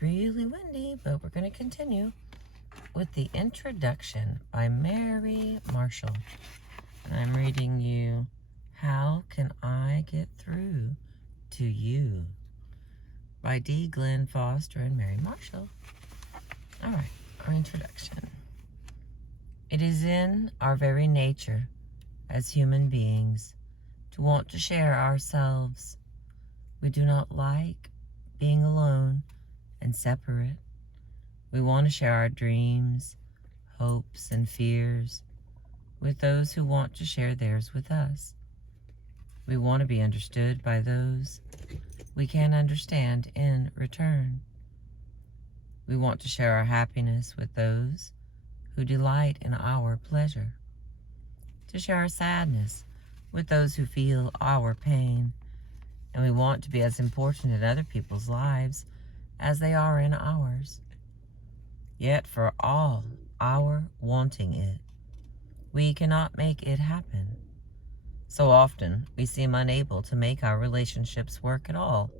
really windy, but we're going to continue with the introduction by Mary Marshall. And I'm reading you How Can I Get Through to You by D. Glenn Foster and Mary Marshall. All right, our introduction. It is in our very nature as human beings to want to share ourselves. We do not like being alone and separate. We want to share our dreams, hopes, and fears with those who want to share theirs with us. We want to be understood by those we can understand in return. We want to share our happiness with those who delight in our pleasure, to share our sadness with those who feel our pain, and we want to be as important in other people's lives as they are in ours. Yet for all our wanting it, we cannot make it happen. So often we seem unable to make our relationships work at all.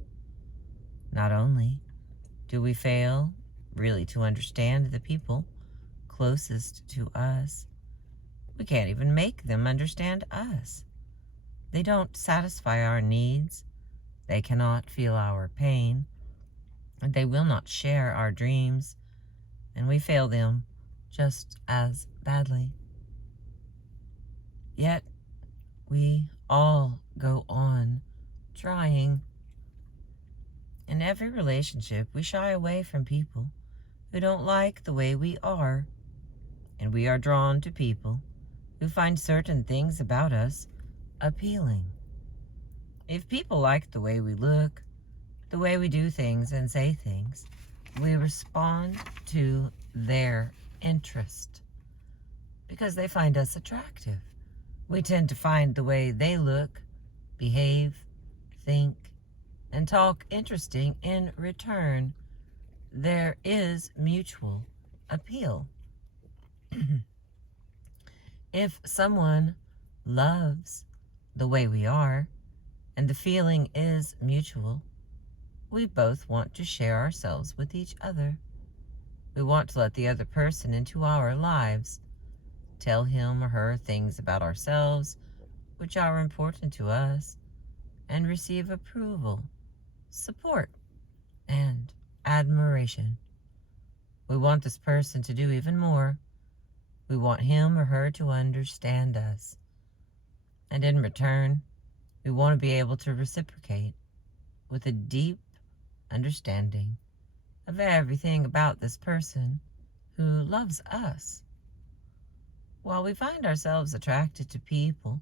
Not only do we fail really to understand the people closest to us, we can't even make them understand us. They don't satisfy our needs. They cannot feel our pain. And they will not share our dreams. And we fail them just as badly. Yet we all go on trying. In every relationship, we shy away from people who don't like the way we are, and we are drawn to people who find certain things about us appealing. If people like the way we look, the way we do things and say things, we respond to their interest because they find us attractive. We tend to find the way they look, behave, think, and talk interesting in return. There is mutual appeal. If someone loves the way we are and the feeling is mutual, we both want to share ourselves with each other. We want to let the other person into our lives, tell him or her things about ourselves which are important to us, and receive approval, support, and admiration. We want this person to do even more. We want him or her to understand us. And in return, we want to be able to reciprocate with a deep understanding of everything about this person who loves us. While we find ourselves attracted to people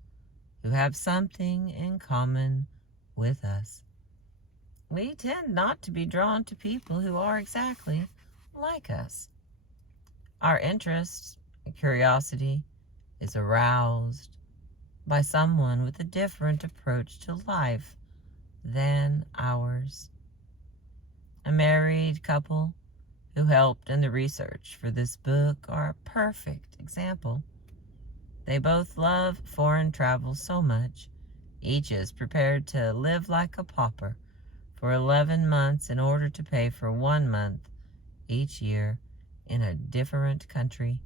who have something in common with us, we tend not to be drawn to people who are exactly like us. Our interest and curiosity is aroused by someone with a different approach to life than ours. A married couple who helped in the research for this book are a perfect example. They both love foreign travel so much, each is prepared to live like a pauper for 11 months in order to pay for 1 month each year in a different country.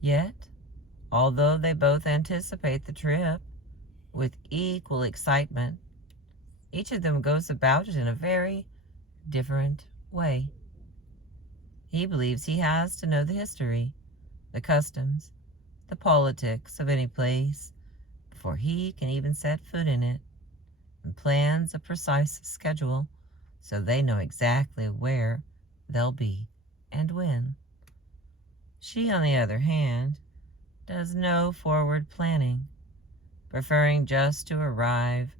Yet, although they both anticipate the trip with equal excitement, each of them goes about it in a very different way. He believes he has to know the history, the customs, the politics of any place before he can even set foot in it, and plans a precise schedule so they know exactly where they'll be and when. She, on the other hand, does no forward planning, preferring just to arrive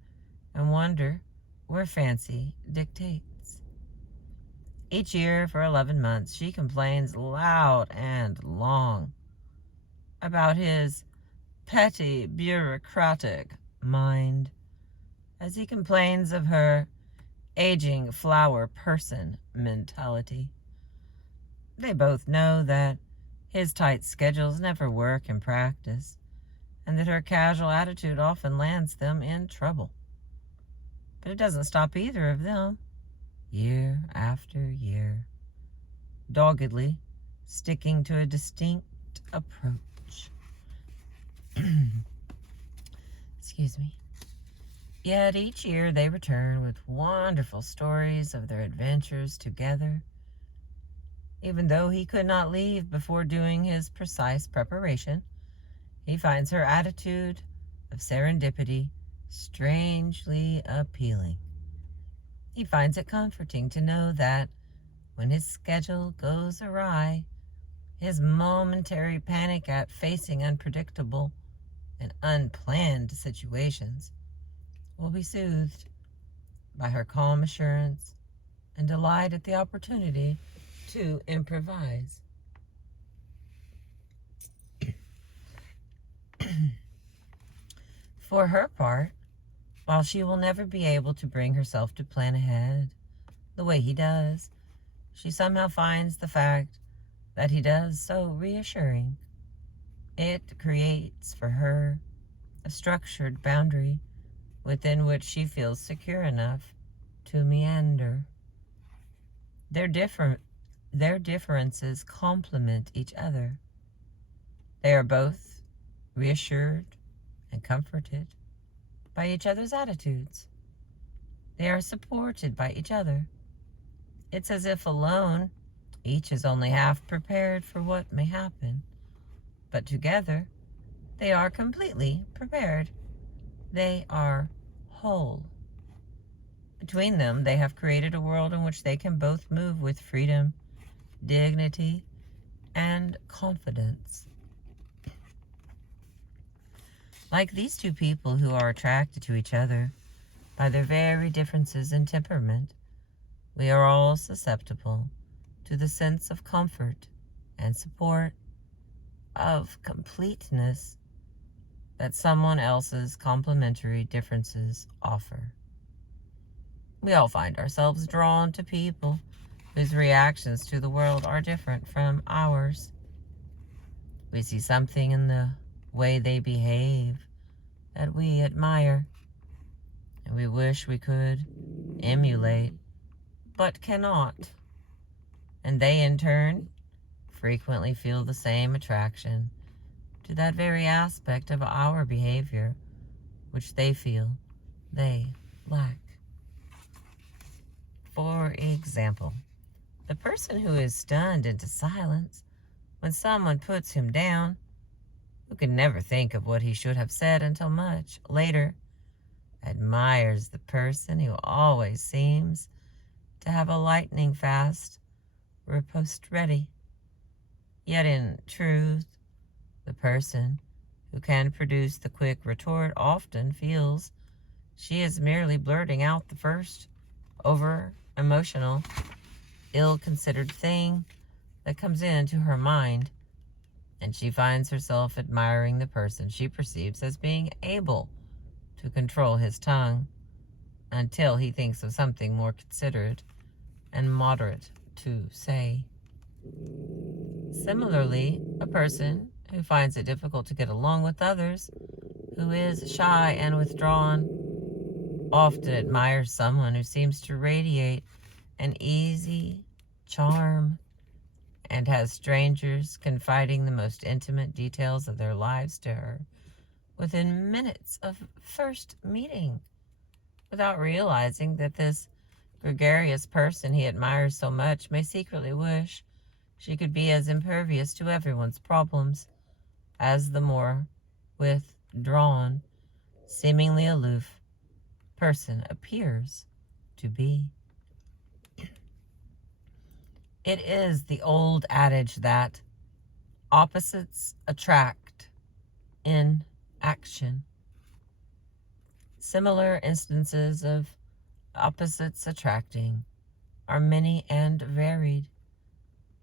and wander where fancy dictates. Each year for 11 months, she complains loud and long about his petty, bureaucratic mind, as he complains of her aging flower person mentality. They both know that his tight schedules never work in practice, and that her casual attitude often lands them in trouble. But it doesn't stop either of them, year after after year, doggedly sticking to a distinct approach. Excuse me. Yet each year they return with wonderful stories of their adventures together. Even though he could not leave before doing his precise preparation, he finds her attitude of serendipity strangely appealing. He finds it comforting to know that when his schedule goes awry, his momentary panic at facing unpredictable and unplanned situations will be soothed by her calm assurance and delight at the opportunity to improvise. For her part, while she will never be able to bring herself to plan ahead the way he does, she somehow finds the fact that he does so reassuring. It creates for her a structured boundary within which she feels secure enough to meander. Their differences complement each other. They are both reassured and comforted by each other's attitudes. They are supported by each other. It's as if alone, each is only half prepared for what may happen, but together, they are completely prepared. They are whole. Between them, they have created a world in which they can both move with freedom, dignity, and confidence. Like these two people who are attracted to each other by their very differences in temperament, we are all susceptible to the sense of comfort and support, of completeness that someone else's complementary differences offer. We all find ourselves drawn to people whose reactions to the world are different from ours. We see something in the way they behave that we admire, and we wish we could emulate, but cannot. And they, in turn, frequently feel the same attraction to that very aspect of our behavior which they feel they lack. For example, the person who is stunned into silence when someone puts him down, who can never think of what he should have said until much later, admires the person who always seems to have a lightning fast riposte ready. Yet in truth, the person who can produce the quick retort often feels she is merely blurting out the first over-emotional, ill-considered thing that comes into her mind, and she finds herself admiring the person she perceives as being able to control his tongue until he thinks of something more considerate and moderate to say. Similarly, a person who finds it difficult to get along with others, who is shy and withdrawn, often admires someone who seems to radiate an easy charm and has strangers confiding the most intimate details of their lives to her within minutes of first meeting, without realizing that this gregarious person he admires so much may secretly wish she could be as impervious to everyone's problems as the more withdrawn, seemingly aloof person appears to be. It is the old adage that opposites attract in action. Similar instances of opposites attracting are many and varied,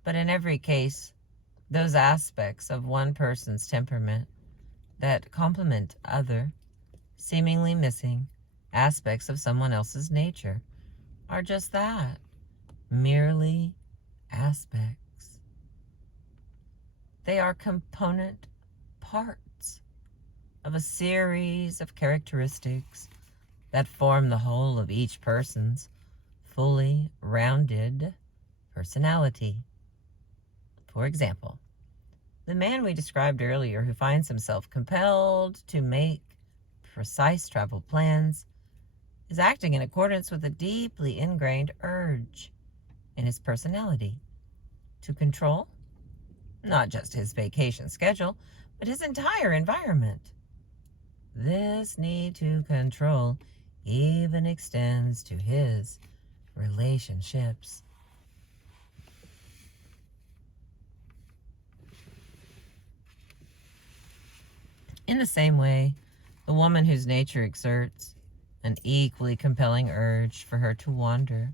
but in every case, those aspects of one person's temperament that complement other, seemingly missing aspects of someone else's nature are just that, merely aspects. They are component parts of a series of characteristics that form the whole of each person's fully rounded personality. For example, the man we described earlier who finds himself compelled to make precise travel plans is acting in accordance with a deeply ingrained urge in his personality to control not just his vacation schedule, but his entire environment. This need to control even extends to his relationships. In the same way, the woman whose nature exerts an equally compelling urge for her to wander,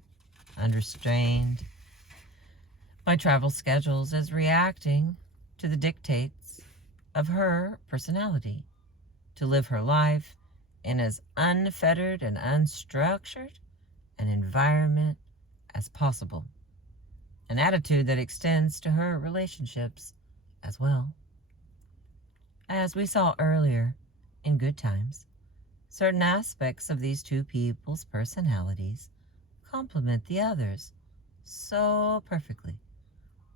unrestrained by travel schedules, is reacting to the dictates of her personality to live her life in as unfettered and unstructured an environment as possible, an attitude that extends to her relationships as well. As we saw earlier in Good Times, certain aspects of these two people's personalities complement the others so perfectly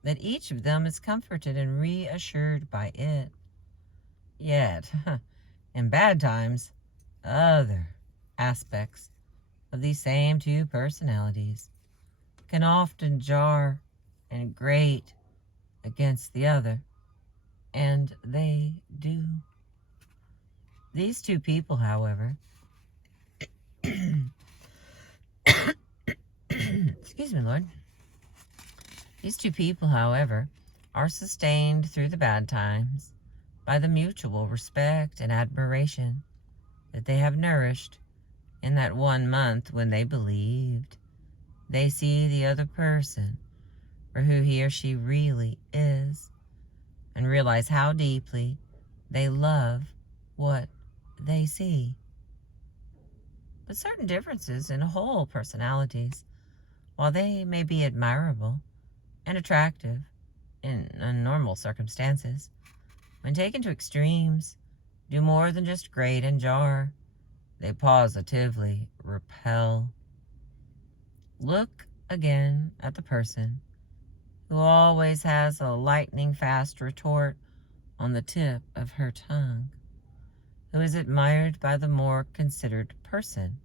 that each of them is comforted and reassured by it. Yet, in bad times, other aspects of these same two personalities can often jar and grate against the other, and they do. These two people, however, excuse me, Lord. These two people, however, are sustained through the bad times by the mutual respect and admiration that they have nourished in that 1 month when they believed they see the other person for who he or she really is, and realize how deeply they love what they see. But certain differences in whole personalities, while they may be admirable and attractive in normal circumstances, when taken to extremes, do more than just grate and jar. They positively repel. Look again at the person who always has a lightning-fast retort on the tip of her tongue, who is admired by the more considered person.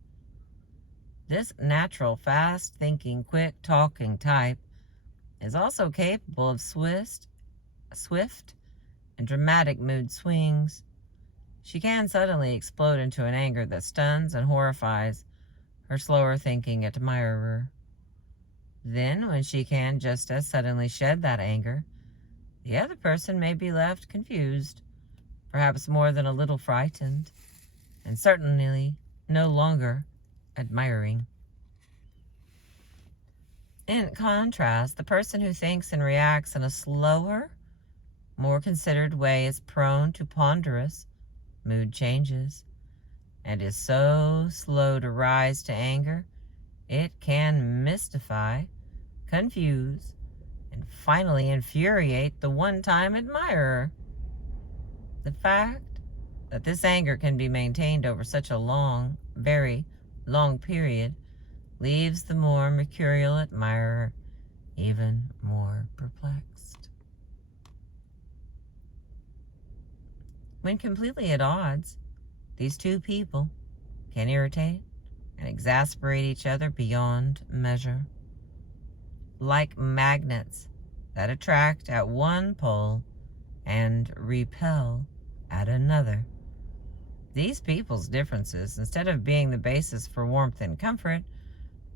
This natural, fast-thinking, quick-talking type is also capable of swift and dramatic mood swings. She can suddenly explode into an anger that stuns and horrifies her slower-thinking admirer. Then, when she can just as suddenly shed that anger, the other person may be left confused, perhaps more than a little frightened, and certainly no longer admiring. In contrast, the person who thinks and reacts in a slower, more considered way is prone to ponderous mood changes, and is so slow to rise to anger, it can mystify, confuse, and finally infuriate the one-time admirer. The fact that this anger can be maintained over such a long, very long period leaves the more mercurial admirer even more perplexed. When completely at odds, these two people can irritate and exasperate each other beyond measure. Like magnets that attract at one pole and repel at another, these people's differences, instead of being the basis for warmth and comfort,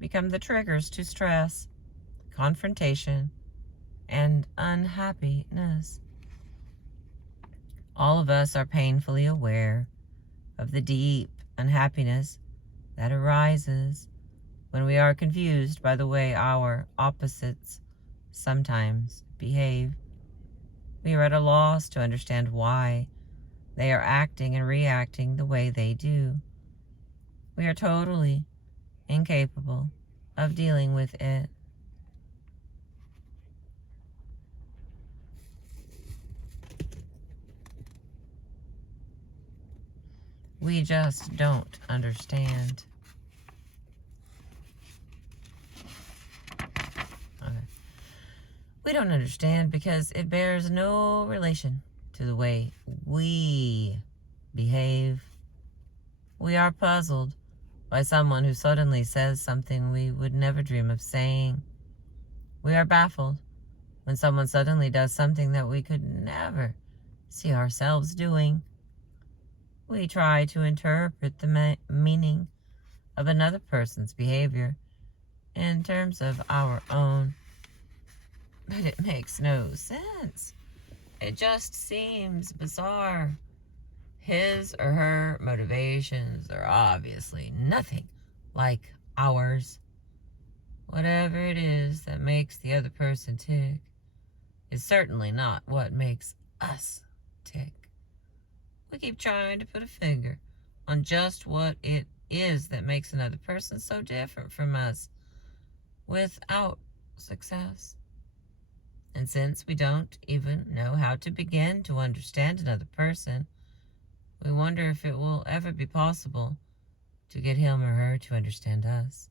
become the triggers to stress, confrontation, and unhappiness. All of us are painfully aware of the deep unhappiness that arises when we are confused by the way our opposites sometimes behave. We are at a loss to understand why they are acting and reacting the way they do. We are totally incapable of dealing with it. We just don't understand. We don't understand because it bears no relation to the way we behave. We are puzzled by someone who suddenly says something we would never dream of saying. We are baffled when someone suddenly does something that we could never see ourselves doing. We try to interpret the meaning of another person's behavior in terms of our own, but it makes no sense. It just seems bizarre. His or her motivations are obviously nothing like ours. Whatever it is that makes the other person tick is certainly not what makes us tick. We keep trying to put a finger on just what it is that makes another person so different from us without success. And since we don't even know how to begin to understand another person, we wonder if it will ever be possible to get him or her to understand us.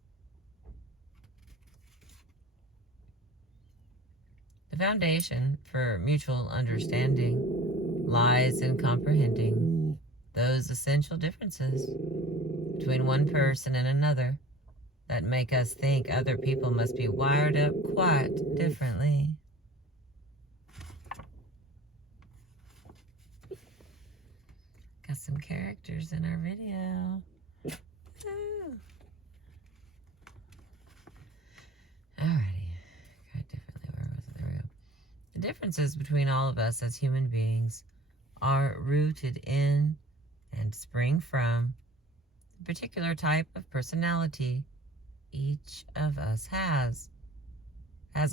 The foundation for mutual understanding lies in comprehending those essential differences between one person and another that make us think other people must be wired up quite differently. Got some characters in our video. Woo. Alrighty. Got differently. Where was it? There we go. The differences between all of us as human beings are rooted in and spring from the particular type of personality each of us has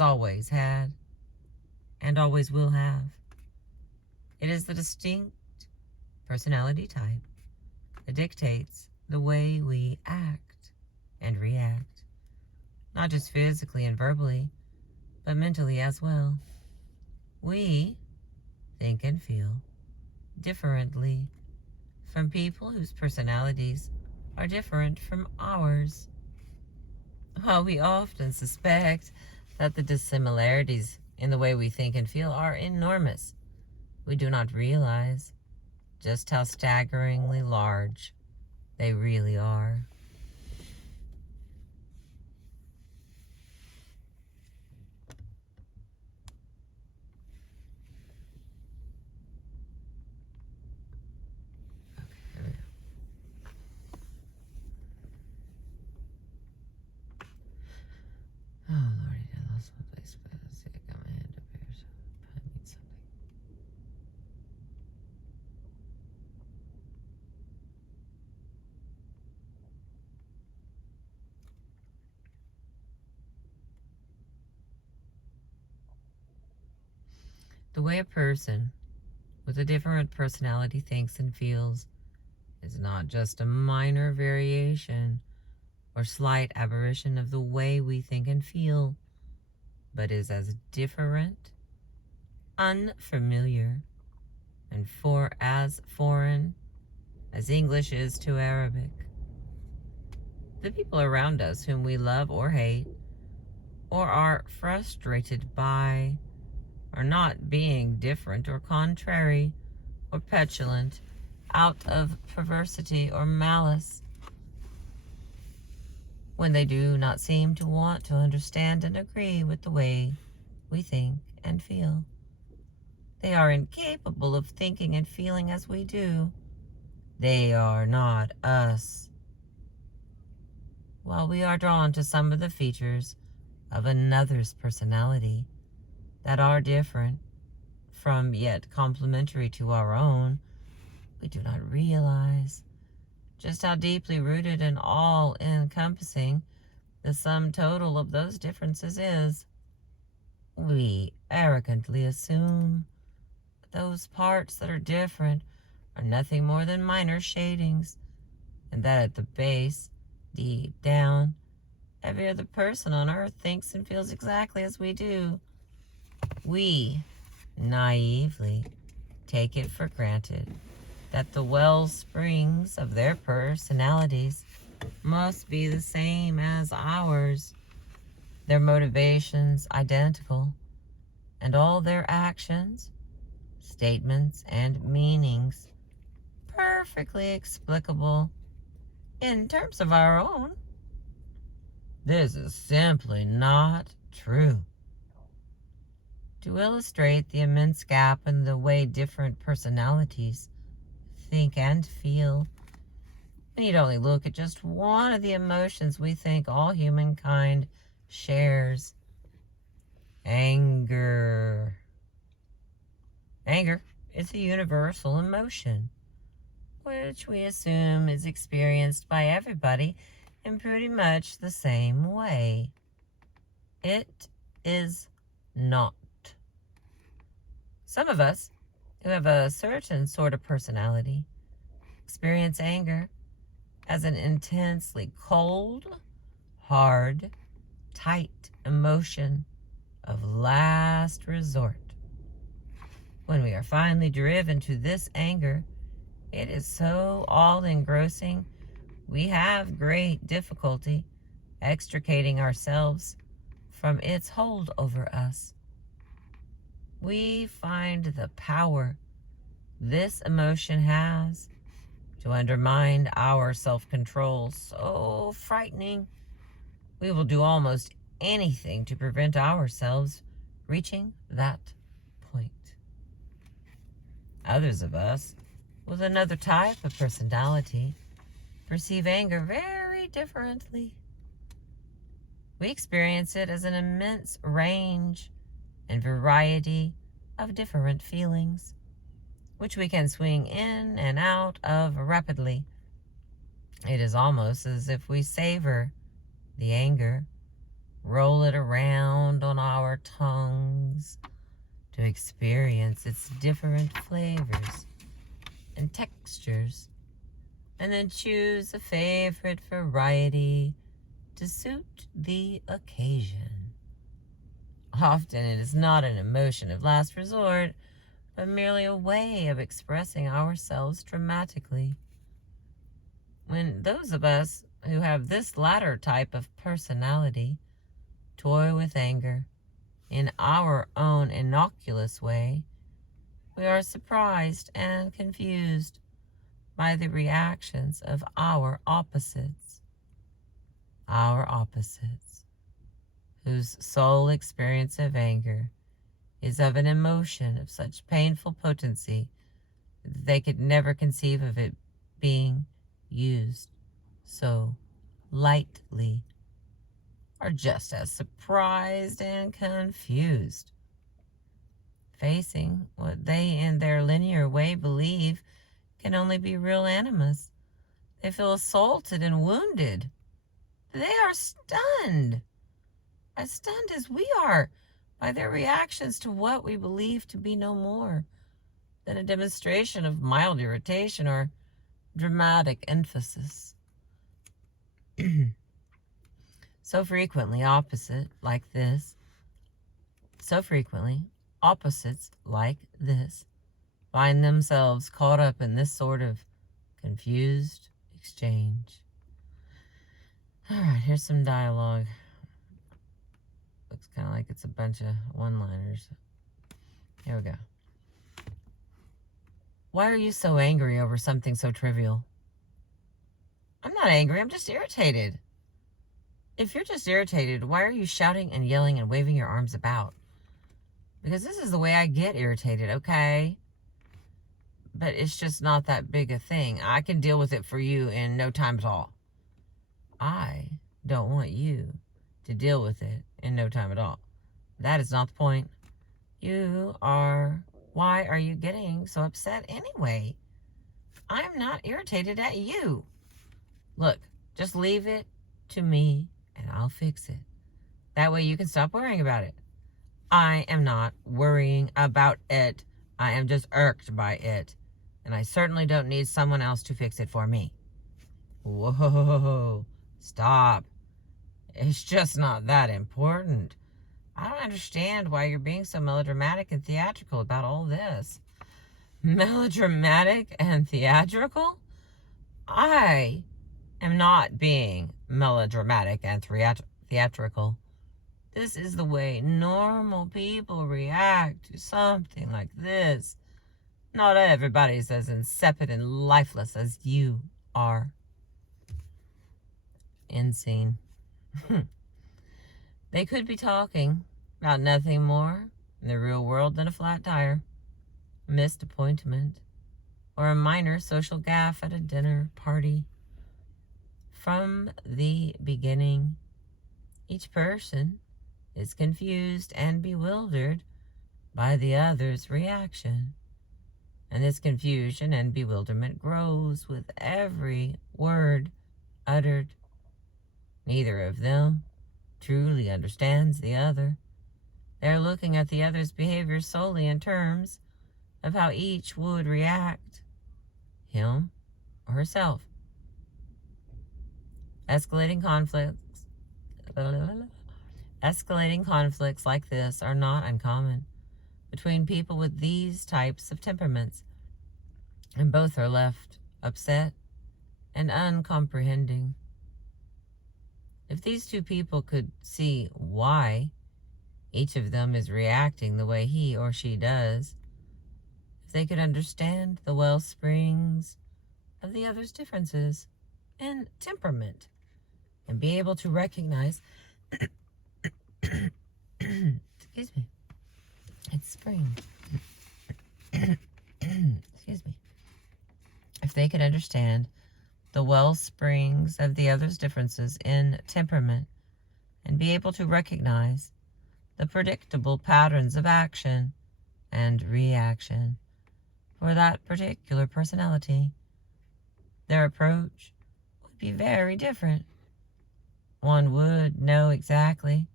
always had, and always will have. It is the distinct personality type that dictates the way we act and react, not just physically and verbally, but mentally as well. We think and feel differently from people whose personalities are different from ours. While we often suspect that the dissimilarities in the way we think and feel are enormous, we do not realize just how staggeringly large they really are. Okay, here we go. Oh, Lordy, I lost my place, but let's see, I got my hand up here, so it probably means something. The way a person with a different personality thinks and feels is not just a minor variation or slight aberration of the way we think and feel, but is as different, unfamiliar, and as foreign as English is to Arabic. The people around us whom we love or hate, or are frustrated by, are not being different or contrary or petulant out of perversity or malice. When they do not seem to want to understand and agree with the way we think and feel, they are incapable of thinking and feeling as we do. They are not us. While we are drawn to some of the features of another's personality that are different from yet complementary to our own, we do not realize just how deeply rooted and all-encompassing the sum total of those differences is. We arrogantly assume that those parts that are different are nothing more than minor shadings, and that at the base, deep down, every other person on earth thinks and feels exactly as we do. We naively take it for granted that the well springs of their personalities must be the same as ours, their motivations identical, and all their actions, statements, and meanings perfectly explicable in terms of our own. This is simply not true. To illustrate the immense gap in the way different personalities think and feel, we need only look at just one of the emotions we think all humankind shares: anger. Anger is a universal emotion, which we assume is experienced by everybody in pretty much the same way. It is not. Some of us who have a certain sort of personality experience anger as an intensely cold, hard, tight emotion of last resort. When we are finally driven to this anger, it is so all-engrossing, we have great difficulty extricating ourselves from its hold over us. We find the power this emotion has to undermine our self-control so frightening, we will do almost anything to prevent ourselves reaching that point. Others of us, with another type of personality, perceive anger very differently. We experience it as an immense range and variety of different feelings, which we can swing in and out of rapidly. It is almost as if we savor the anger, roll it around on our tongues to experience its different flavors and textures, and then choose a favorite variety to suit the occasion. Often it is not an emotion of last resort, but merely a way of expressing ourselves dramatically. When those of us who have this latter type of personality toy with anger in our own innocuous way, we are surprised and confused by the reactions of our opposites. Our opposites, whose sole experience of anger is of an emotion of such painful potency that they could never conceive of it being used so lightly, are just as surprised and confused, facing what they in their linear way believe can only be real animus. They feel assaulted and wounded. They are stunned, as stunned as we are, by their reactions to what we believe to be no more than a demonstration of mild irritation or dramatic emphasis. So frequently opposites like this find themselves caught up in this sort of confused exchange. All right, here's some dialogue. Looks kind of like it's a bunch of one-liners. Here we go. Why are you so angry over something so trivial? I'm not angry, I'm just irritated. If you're just irritated, why are you shouting and yelling and waving your arms about? Because this is the way I get irritated, okay? But it's just not that big a thing. I can deal with it for you in no time at all. I don't want you to deal with it in no time at all. That is not the point. Why are you getting so upset anyway? I'm not irritated at you. Look, just leave it to me and I'll fix it. That way you can stop worrying about it. I am not worrying about it. I am just irked by it. And I certainly don't need someone else to fix it for me. Whoa, stop. It's just not that important. I don't understand why you're being so melodramatic and theatrical about all this. Melodramatic and theatrical? I am not being melodramatic and theatrical. This is the way normal people react to something like this. Not everybody's as insipid and lifeless as you are. End scene. They could be talking about nothing more in the real world than a flat tire, a missed appointment, or a minor social gaffe at a dinner party. From the beginning, each person is confused and bewildered by the other's reaction. And this confusion and bewilderment grows with every word uttered. Neither of them truly understands the other. They're looking at the other's behavior solely in terms of how each would react, him or herself. Escalating conflicts like this are not uncommon between people with these types of temperaments, and both are left upset and uncomprehending. If these two people could see why each of them is reacting the way he or she does, if they could understand the well springs of the other's differences in temperament, and be able to recognize, excuse me, it's spring. Excuse me. If they could understand the well springs of the other's differences in temperament, and be able to recognize the predictable patterns of action and reaction for that particular personality, their approach would be very different. One would know exactly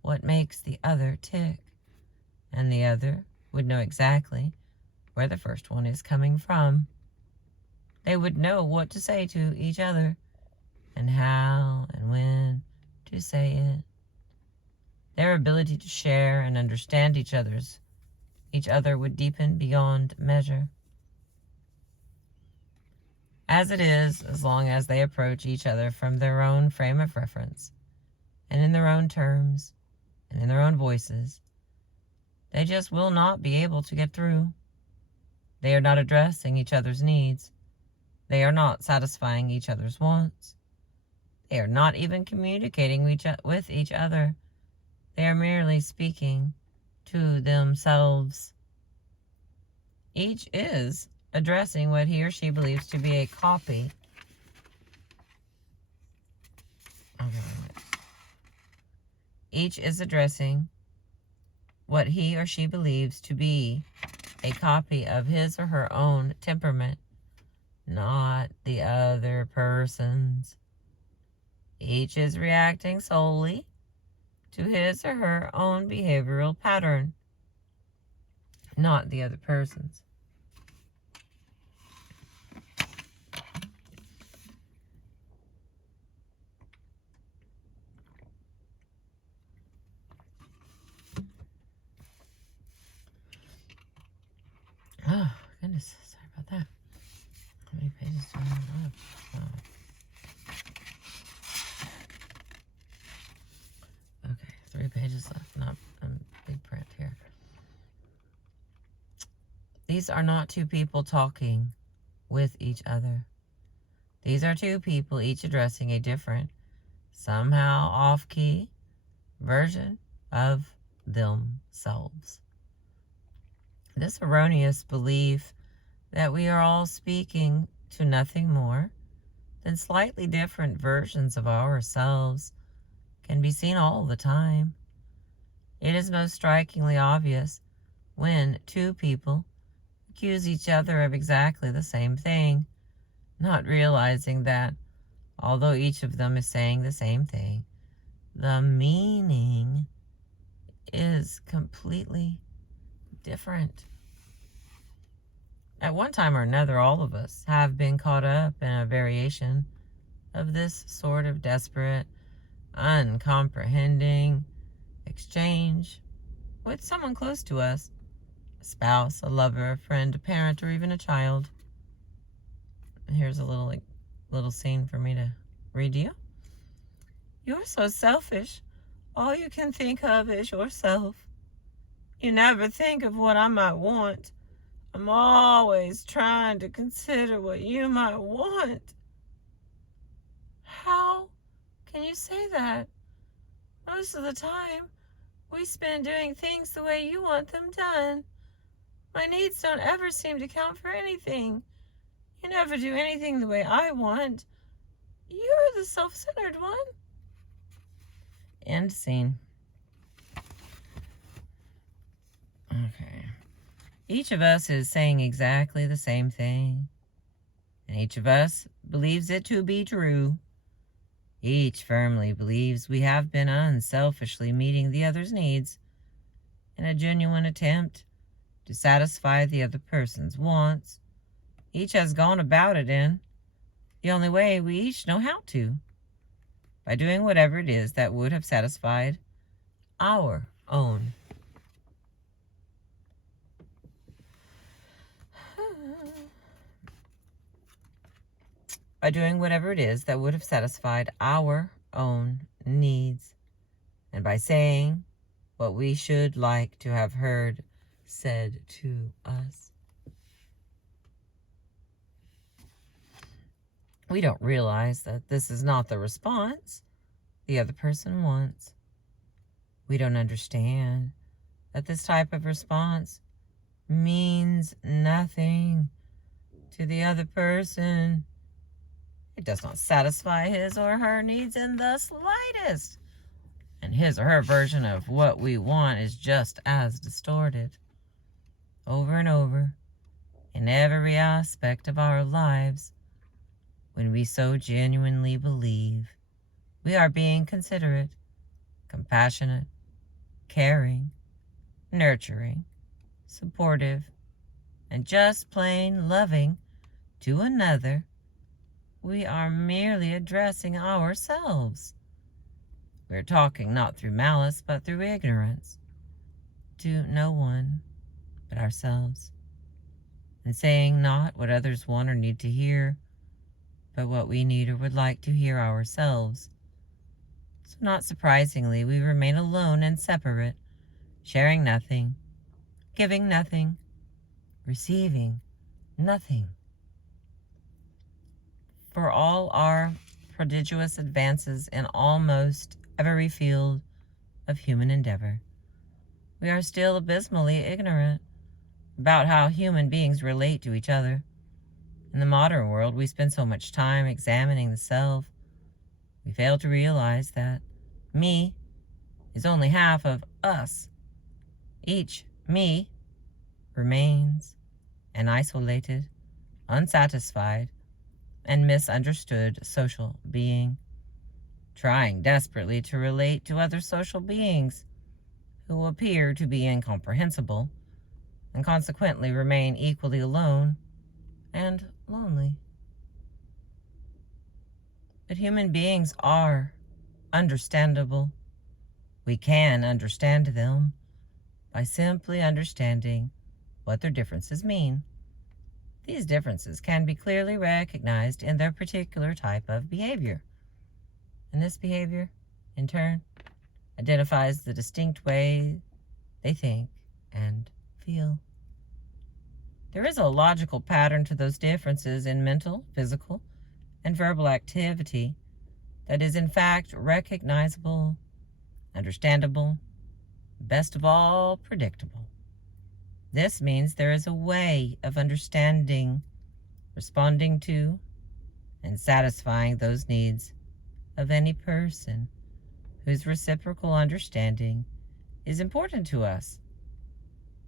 what makes the other tick, and the other would know exactly where the first one is coming from. They would know what to say to each other, and how and when to say it. Their ability to share and understand each other would deepen beyond measure. As it is, as long as they approach each other from their own frame of reference, and in their own terms, and in their own voices, they just will not be able to get through. They are not addressing each other's needs. They are not satisfying each other's wants. They are not even communicating with each other. They are merely speaking to themselves. Each is addressing what he or she believes to be a copy. Each is addressing what he or she believes to be a copy of his or her own temperament, not the other person's. Each is reacting solely to his or her own behavioral pattern, not the other person's. Oh, goodness. Sorry about that. How many pages do I have left? Okay, 3 pages left. Not big print here. These are not two people talking with each other. These are two people each addressing a different, somehow off-key version of themselves. This erroneous belief that we are all speaking to nothing more than slightly different versions of ourselves can be seen all the time. It is most strikingly obvious when two people accuse each other of exactly the same thing, not realizing that, although each of them is saying the same thing, the meaning is completely different. At one time or another, all of us have been caught up in a variation of this sort of desperate, uncomprehending exchange with someone close to us, a spouse, a lover, a friend, a parent, or even a child. And here's a little scene for me to read to you. "You're so selfish. all you can think of is yourself. You never think of what I might want. I'm always trying to consider what you might want. How can you say that? Most of the time, we spend doing things the way you want them done. My needs don't ever seem to count for anything. You never do anything the way I want. You're the self-centered one. End scene. Okay. Each of us is saying exactly the same thing, and each of us believes it to be true. Each firmly believes we have been unselfishly meeting the other's needs in a genuine attempt to satisfy the other person's wants. Each has gone about it in the only way we each know how to, by doing whatever it is that would have satisfied our own. By doing whatever it is that would have satisfied our own needs, and by saying what we should like to have heard said to us. We don't realize that this is not the response the other person wants. We don't understand that this type of response means nothing to the other person. It does not satisfy his or her needs in the slightest. And his or her version of what we want is just as distorted. Over and over, in every aspect of our lives, when we so genuinely believe we are being considerate, compassionate, caring, nurturing, supportive, and just plain loving to another, we are merely addressing ourselves. We're talking not through malice, but through ignorance, to no one but ourselves, and saying not what others want or need to hear, but what we need or would like to hear ourselves. So not surprisingly, we remain alone and separate, sharing nothing, giving nothing, receiving nothing. For all our prodigious advances in almost every field of human endeavor, we are still abysmally ignorant about how human beings relate to each other. In the modern world, we spend so much time examining the self, we fail to realize that me is only half of us. Each me remains an isolated, unsatisfied, and misunderstood social being, trying desperately to relate to other social beings who appear to be incomprehensible and consequently remain equally alone and lonely. But human beings are understandable. We can understand them by simply understanding what their differences mean. These differences can be clearly recognized in their particular type of behavior. And this behavior, in turn, identifies the distinct way they think and feel. There is a logical pattern to those differences in mental, physical, and verbal activity that is in fact recognizable, understandable, best of all, predictable. This means there is a way of understanding, responding to, and satisfying those needs of any person whose reciprocal understanding is important to us.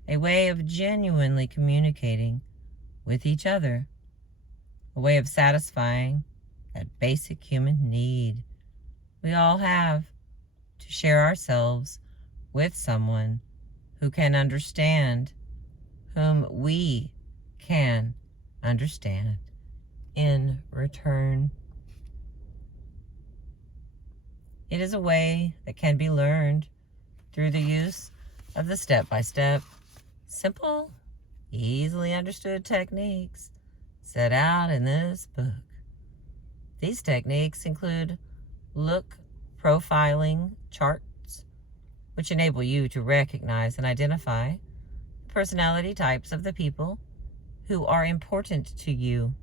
A way of genuinely communicating with each other. A way of satisfying that basic human need we all have to share ourselves with someone who can understand, whom we can understand in return. It is a way that can be learned through the use of the step-by-step, simple, easily understood techniques set out in this book. These techniques include look profiling charts, which enable you to recognize and identify the personality types of the people who are important to you.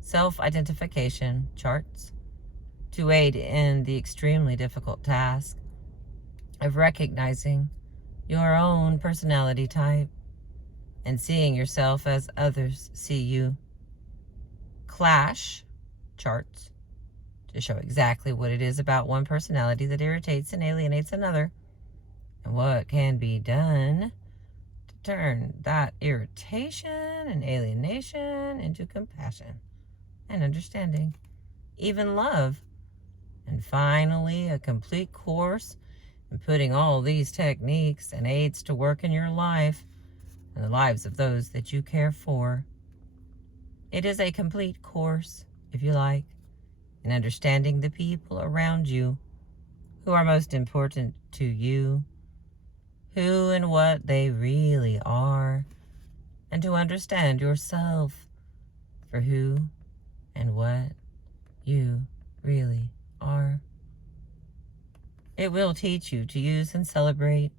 Self-identification charts to aid in the extremely difficult task of recognizing your own personality type and seeing yourself as others see you. Clash charts to show exactly what it is about one personality that irritates and alienates another, and what can be done to turn that irritation and alienation into compassion and understanding, even love. And finally, a complete course in putting all these techniques and aids to work in your life and the lives of those that you care for. It is a complete course, if you like, in understanding the people around you who are most important to you, who and what they really are, and to understand yourself for who and what you really are. It will teach you to use and celebrate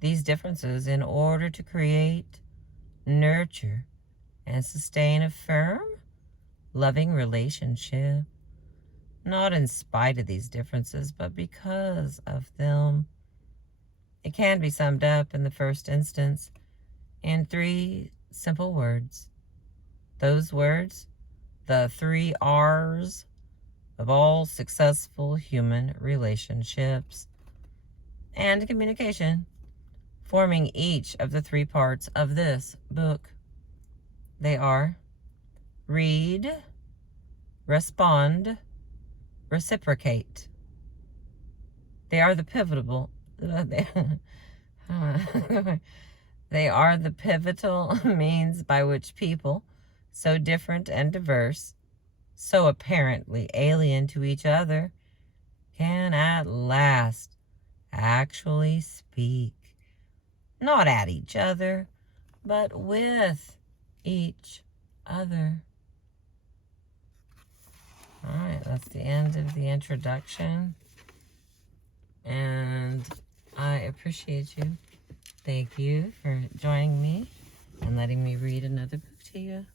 these differences in order to create, nurture, and sustain a firm, loving relationship, not in spite of these differences, but because of them. It can be summed up in the first instance in 3 simple words. Those words, the 3 R's of all successful human relationships and communication, forming each of the 3 parts of this book. They are read, respond, reciprocate. They are the pivotal they are the pivotal means by which people so different and diverse, so apparently alien to each other, can at last actually speak, not at each other, but with each other. All right, that's the end of the introduction. And I appreciate you. Thank you for joining me and letting me read another book to you.